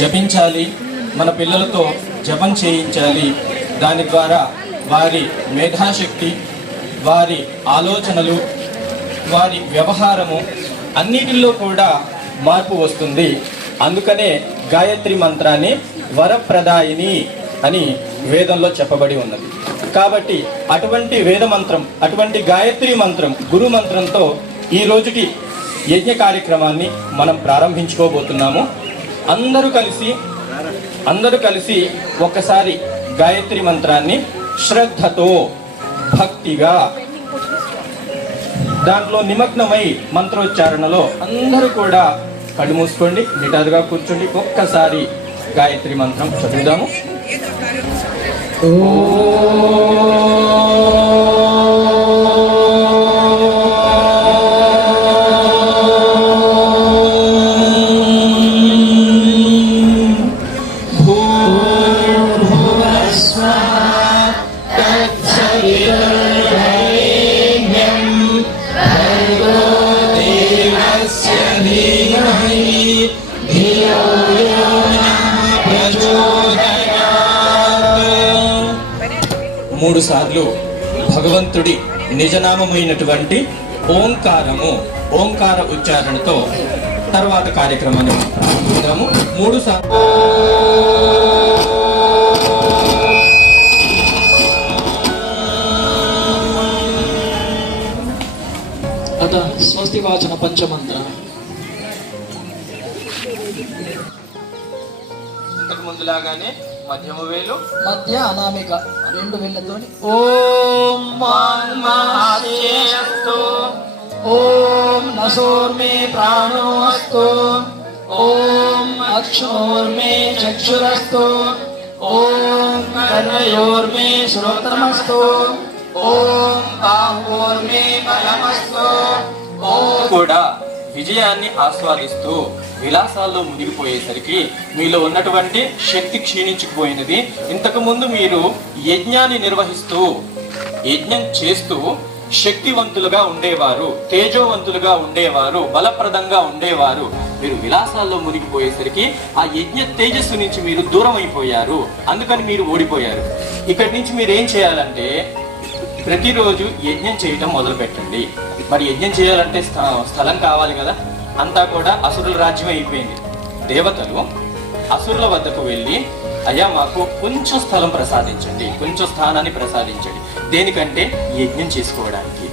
జపించాలి మన పిల్లలతో జపం చేయించాలి. దాని ద్వారా వారి మేధాశక్తి వారి ఆలోచనలు వారి వ్యవహారము అన్నిటిలో కూడా మార్పు వస్తుంది. అందుకనే గాయత్రి మంత్రాన్ని వరప్రదాయిని అని వేదంలో చెప్పబడి ఉన్నది. కాబట్టి అటువంటి వేద మంత్రం అటువంటి గాయత్రి మంత్రం గురు మంత్రంతో ఈ రోజుకి యజ్ఞ కార్యక్రమాన్ని మనం ప్రారంభించుకోబోతున్నాము. అందరూ కలిసి అందరూ కలిసి ఒక్కసారి గాయత్రి మంత్రాన్ని శ్రద్ధతో భక్తిగా. దాంట్లో నిమగ్నమై మంత్రోచ్చారణలో అందరూ కూడా కళ్ళు మూసుకోండి నిటారుగా కూర్చోండి. ఒక్కసారి గాయత్రి మంత్రం చదువుదాము. మూడు సార్లు భగవంతుడి నిజనామమైనటువంటి ఓంకారము ఓంకార ఉచ్చారణతో తర్వాత కార్యక్రమాన్ని మనం ప్రారంభిద్దాము మూడు సార్లు అత స్వస్తివాచన పంచమంత్ర. ఇంతకు ముందులాగానే మధ్యమ వేలు. మధ్య అనామిక రెండు వేళ్ళతోని ఓం వాంగ్మహాశేయస్తు. ఓం నసోర్మే ప్రాణో అస్తు. ఓం అక్షోర్మే చక్షురస్తు. ఓం కర్ణయోర్మే శ్రోత్రమస్తు ఓం బాహోర్మే బలమస్తు. ఓం కూడా విజయాన్ని ఆస్వాదిస్తూ విలాసాల్లో మునిగిపోయేసరికి మీలో ఉన్నటువంటి శక్తి క్షీణించుకుపోయినది ఇంతకుముందు మీరు యజ్ఞాన్ని నిర్వహిస్తూ యజ్ఞం చేస్తూ శక్తివంతులుగా ఉండేవారు తేజోవంతులుగా ఉండేవారు బలప్రదంగా ఉండేవారు. మీరు విలాసాల్లో మునిగిపోయేసరికి ఆ యజ్ఞ తేజస్సు నుంచి మీరు దూరం అయిపోయారు అందుకని మీరు ఓడిపోయారు. ఇక్కడి నుంచి మీరు ఏం చేయాలంటే ప్రతిరోజు యజ్ఞం చేయటం మొదలు పెట్టండి మరి యజ్ఞం చేయాలంటే స్థలం కావాలి కదా? అంతా కూడా అసురుల రాజ్యం అయిపోయింది. దేవతలు అసురుల వద్దకు వెళ్ళి అయ్యా మాకు కొంచెం స్థలం ప్రసాదించండి కొంచెం స్థానాన్ని ప్రసాదించండి. దేనికంటే యజ్ఞం చేసుకోవడానికి.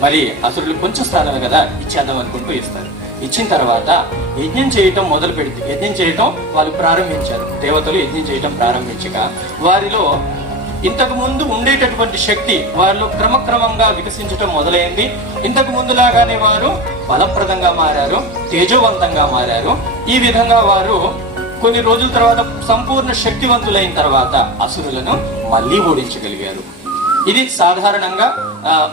మరి అసురులు కొంచెం స్థానం కదా ఇచ్చేద్దాం అనుకుంటూ ఇస్తారు. ఇచ్చిన తర్వాత యజ్ఞం చేయటం మొదలు పెడితే యజ్ఞం చేయటం వాళ్ళు ప్రారంభించారు. దేవతలు యజ్ఞం చేయటం ప్రారంభించగా వారిలో ఇంతకు ముందు ఉండేటటువంటి శక్తి వారిలో క్రమక్రమంగా వికసించటం మొదలైంది. ఇంతకు ముందులాగానే వారు బలప్రదంగా మారారు తేజోవంతంగా మారారు. ఈ విధంగా వారు కొన్ని రోజుల తర్వాత సంపూర్ణ శక్తివంతులైన తర్వాత అసురులను మళ్ళీ ఓడించగలిగారు. ఇది సాధారణంగా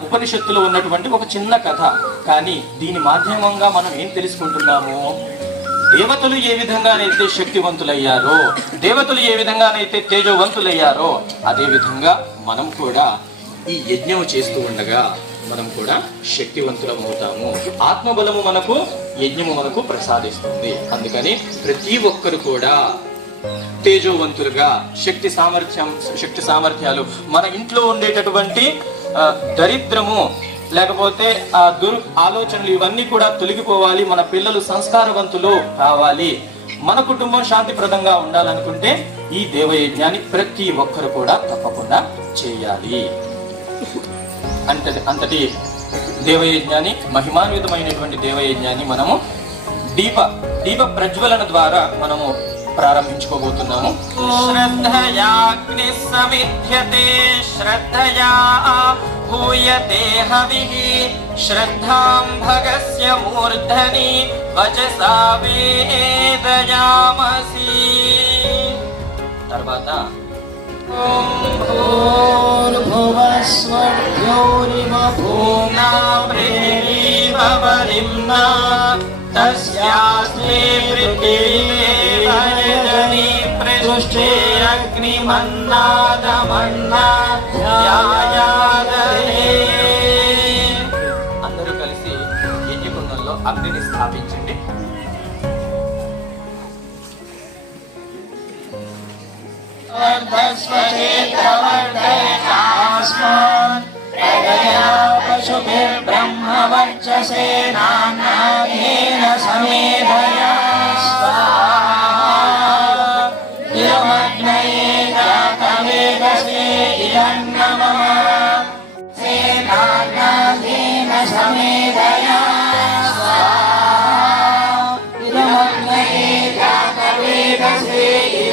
ఉపనిషత్తులో ఉన్నటువంటి ఒక చిన్న కథ. కానీ దీని మాధ్యమంగా మనం ఏం తెలుసుకుంటున్నాము? దేవతలు ఏ విధంగానైతే శక్తివంతులయ్యారో దేవతలు ఏ విధంగానైతే తేజవంతులయ్యారో అదే విధంగా మనం కూడా ఈ యజ్ఞం చేస్తూ ఉండగా మనం కూడా శక్తివంతులం అవుతాము ఆత్మబలము మనకు యజ్ఞము మనకు ప్రసాదిస్తుంది. అందుకని ప్రతి ఒక్కరు కూడా తేజోవంతులుగా శక్తి సామర్థ్యం శక్తి సామర్థ్యాలు మన ఇంట్లో ఉండేటటువంటి దరిద్రము లేకపోతే ఆ దుర్ ఆలోచనలు ఇవన్నీ కూడా తొలగిపోవాలి మన పిల్లలు సంస్కారవంతులు కావాలి. మన కుటుంబం శాంతిప్రదంగా ఉండాలనుకుంటే ఈ దేవయజ్ఞాన్ని ప్రతి ఒక్కరు కూడా తప్పకుండా చేయాలి. అంటే అంతటి దేవయజ్ఞాన్ని మహిమాన్వితమైనటువంటి దేవయజ్ఞాన్ని మనము దీప దీప ప్రజ్వలన ద్వారా మనము ప్రారంభించుకోబోతున్నాము. శ్రద్ధయాగ్ని సమిధ్యతే पूयते हविः। श्रद्धाम्भगस्य मूर्धनि वचसा वेदयामसि। सर्वदा ॐ भोर्भुवस्वभ्यौरिमहोम्ना प्रेमी वरिम्ना तस्या स् అందరూ కలిసి యజ్ఞకుండంలో అగ్నిని స్థాపించండి. పశుభిర్బ్రహ్మవర్చసేనా సమే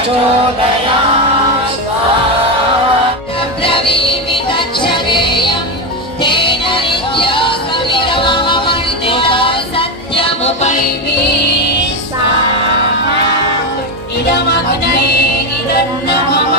प्रचोदयात् स्वाहा ब्रवीमि तच्छरेयं तेन नित्यासविरमममर्दिता सत्यमुपैमि स्वाहा इदमग्नये इदन्नमः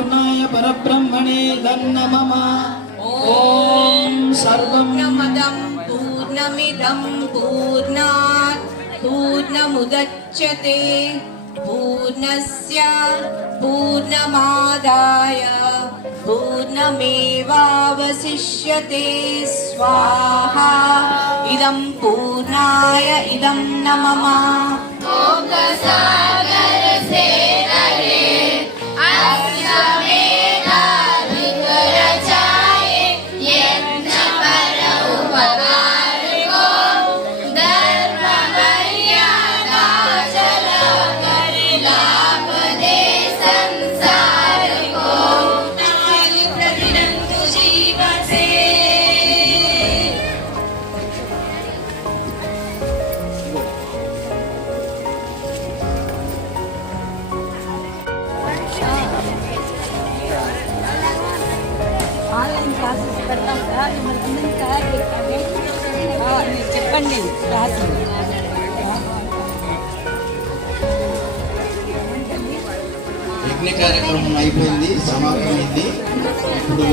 परिपूर्णाय परब्रह्मणे दन्नमम ॐ सर्वं पूर्णमदं पूर्णमिदं पूर्णात्। पूर्णमुदच्यते। पूर्णस्य पूर्णमादाय। पूर्णमेवावशिष्यते। स्वाहा। इदं पूर्णाय इदं न చెప్పండి. క్లాసులు యజ్ఞ కార్యక్రమం అయిపోయింది సమాప్తమైంది. ఇప్పుడు